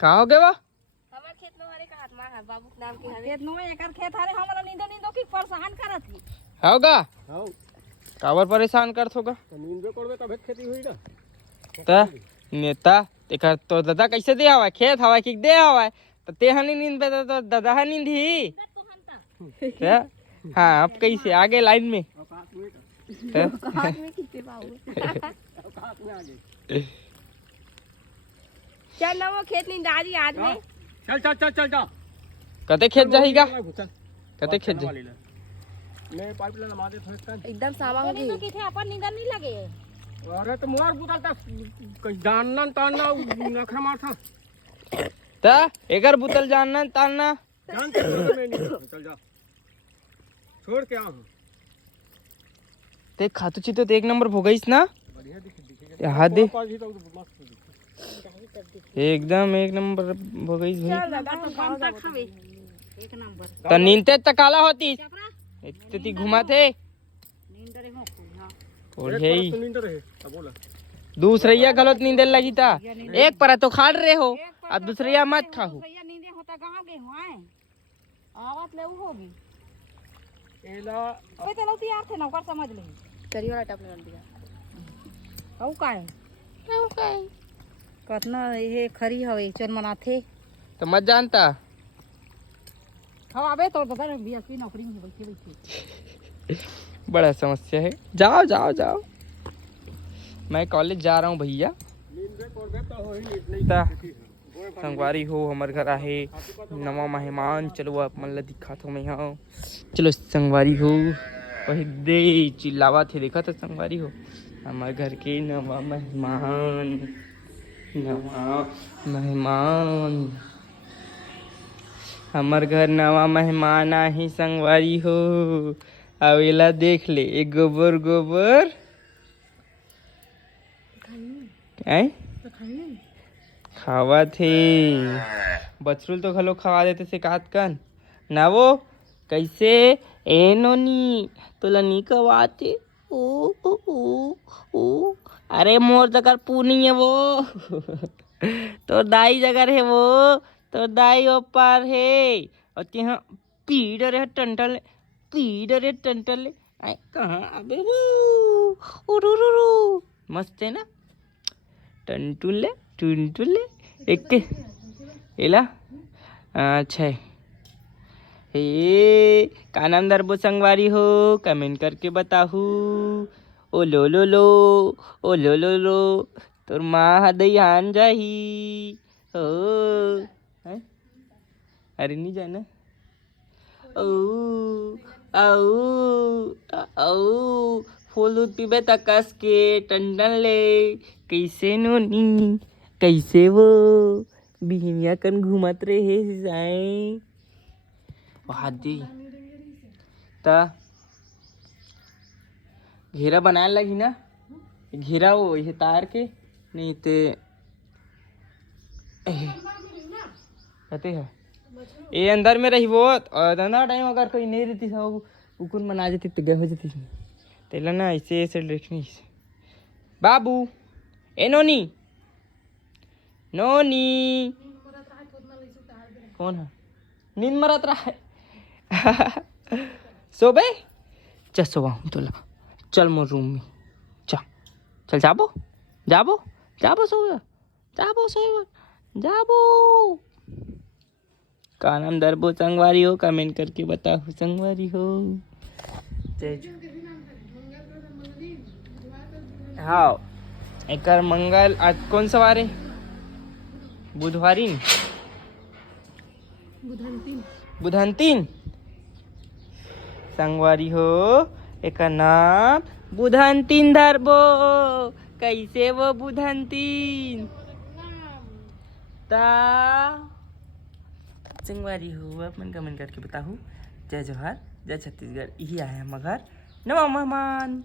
का हो गए वो हमार खेत में हरे का हाथ मार है बाबू के नाम के हरे खेत में एकर खेत हरे हमरा नींदो की परेशान करत ही होगा हां काबर परेशान करत होगा तो नींदे करबे तब खेती हुई ना त नेता तेकर तो दादा कैसे दे हवा खेत हवा कि दे हवा तो ते हनी नींद पे तो दादा है नींद ही त हाँ अब कैसे आगे लाइन में हाथ में कितने बाबू औकात में आगे चल ना वो खेत नींदारी आज में चल चल चल चल जा कते खेत जाएगा कते खेत जा मैं पाइपलाइन मार दे थोड़ा एकदम सामा हो गई तो किथे अपन नींदर नहीं लगे अरे तो मोर बुतलता जानना तानना नखरा मार था त एकर बुतल जानना तानना जान के मैं नहीं चल जा छोड़ के आ हूं ते खातू ची तो एक नंबर भोगईस ना बढ़िया दिखे हाँ दे पाजी तो मस्त दिखे एकदम एक नंबर भोगईस भाई चल दादा तो गांव तक हवे एक नंबर त नींदते तकाला होती इतनी घुमा थे नींदरे हो हां और यही नींद रहे अब बोला दूसरैया गलत नींदे लगी था एक पर तो खाड़ रहे हो अब दूसरैया मत खाओ भैया नींदे होता गांव के हुआए आवाज ले होगी एला ओए चलो यार थे नौकर समझ ले करियो वाला टप लगा दिया औ काय कतना ये खरी हवे चल मनाथे तो मत जानता हम आबे तो बता बीएसपी नौकरी में बैठे बैठे बड़ा समस्या है जाओ जाओ जाओ मैं कॉलेज जा रहा हूँ भैया नींद करबे तो हो ही नहीं ता संगवारी हो हमारे घर आहे नवा मेहमान चलो आप मन ला दिखात हो मैं यहाँ चलो संगवारी हो वही दे चिल्लावा थे देखा था संगवारी हो हमारे घर के नवा मेहमान हमार घर नवा मेहमान आही संगवारी हो आवेला देख ले एक गोबर गोबर आई खावा थे बछरुल तो खलो खवा देते से कात कन ना वो कैसे ए नोनी तोला नी कवाते ओ अरे मोर जगह पूनी है वो तो दाई जगह है वो तो दाई ओपार है और त्यहाँ पीड़ रे टंटल आए कहाँ अबे वो मस्त है ना टुनटुले एक एला अच्छा हे का नाम दरबो संगवारी हो कमेंट करके बताहू ओ लो तोर माँ हदई हान जाही हो अरे नहीं जाना औ फूल दूध पीबे तकस के टंडन ले कैसे नोनी कैसे वो बिहनिया कन घूमत रहे जाए वहाँ दी ता घेरा बनाए लगी ना घेरा वो ये तार के नहीं ते कहते हैं ये अंदर में रही वो धंधा टाइम अगर कोई नहीं रहती था वो कुकुर मना जाती तो गए हो जाती थी तेला ना ऐसे ऐसे देखनी बाबू ए नोनी कौन है नींद मरत रहा है सोबे चल सोवा तोला चल मोर रूम में चल जाबो का नाम दरबो संगवारी हो कमेंट करके बताओ संगवारी हो हाँ एकर मंगल आज कौन सा वार है बुधवारी बुधंतीन संगवारी हो एकर नाम बुधंतीन धरबो कैसे वो बुधंतीन ता संगवारी हो आप मन कमेंट करके बताओ जय जोहार जय छत्तीसगढ़ यही आया हम घर नवा मेहमान